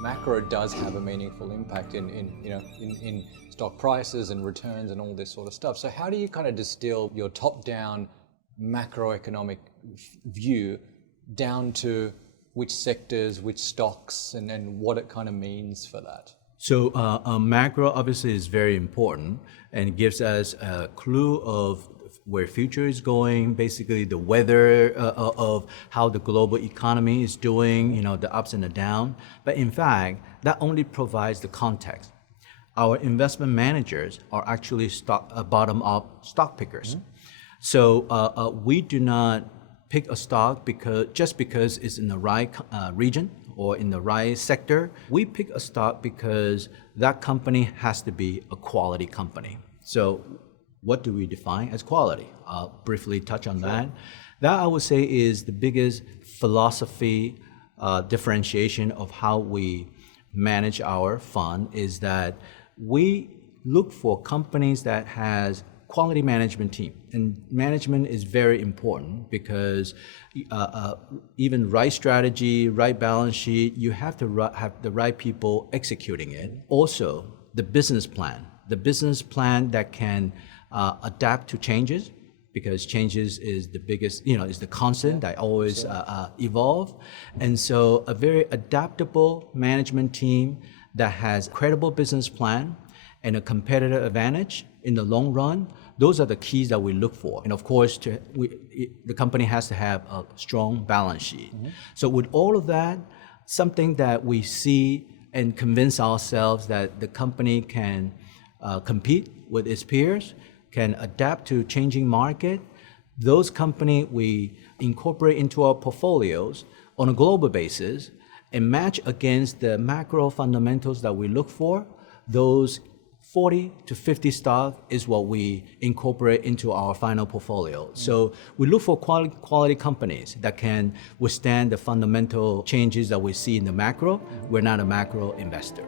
macro does have a meaningful impact in stock prices and returns and all this sort of stuff. So how do you kind of distill your top-down macroeconomic view down to which sectors, which stocks, and what it kind of means for that? So macro obviously is very important and gives us a clue of where future is going, basically the weather of how the global economy is doing, the ups and the downs. But in fact, that only provides the context. Our investment managers are actually bottom-up stock pickers. Mm-hmm. So we do not pick a stock just because it's in the right region or in the right sector. We pick a stock because that company has to be a quality company. So what do we define as quality? I'll briefly touch on that. That I would say is the biggest philosophy differentiation of how we manage our fund, is that we look for companies that has quality management team. And management is very important because even right strategy, right balance sheet, you have to have the right people executing it. Also, the business plan that can adapt to changes, because changes is the biggest, is the constant that always evolve. And so a very adaptable management team that has a credible business plan and a competitive advantage in the long run, those are the keys that we look for. And of course, the company has to have a strong balance sheet. Mm-hmm. So with all of that, something that we see and convince ourselves that the company can compete with its peers, can adapt to changing market, those companies we incorporate into our portfolios on a global basis and match against the macro fundamentals that we look for. Those 40 to 50 stock is what we incorporate into our final portfolio. Mm-hmm. So we look for quality companies that can withstand the fundamental changes that we see in the macro. Mm-hmm. We're not a macro investor.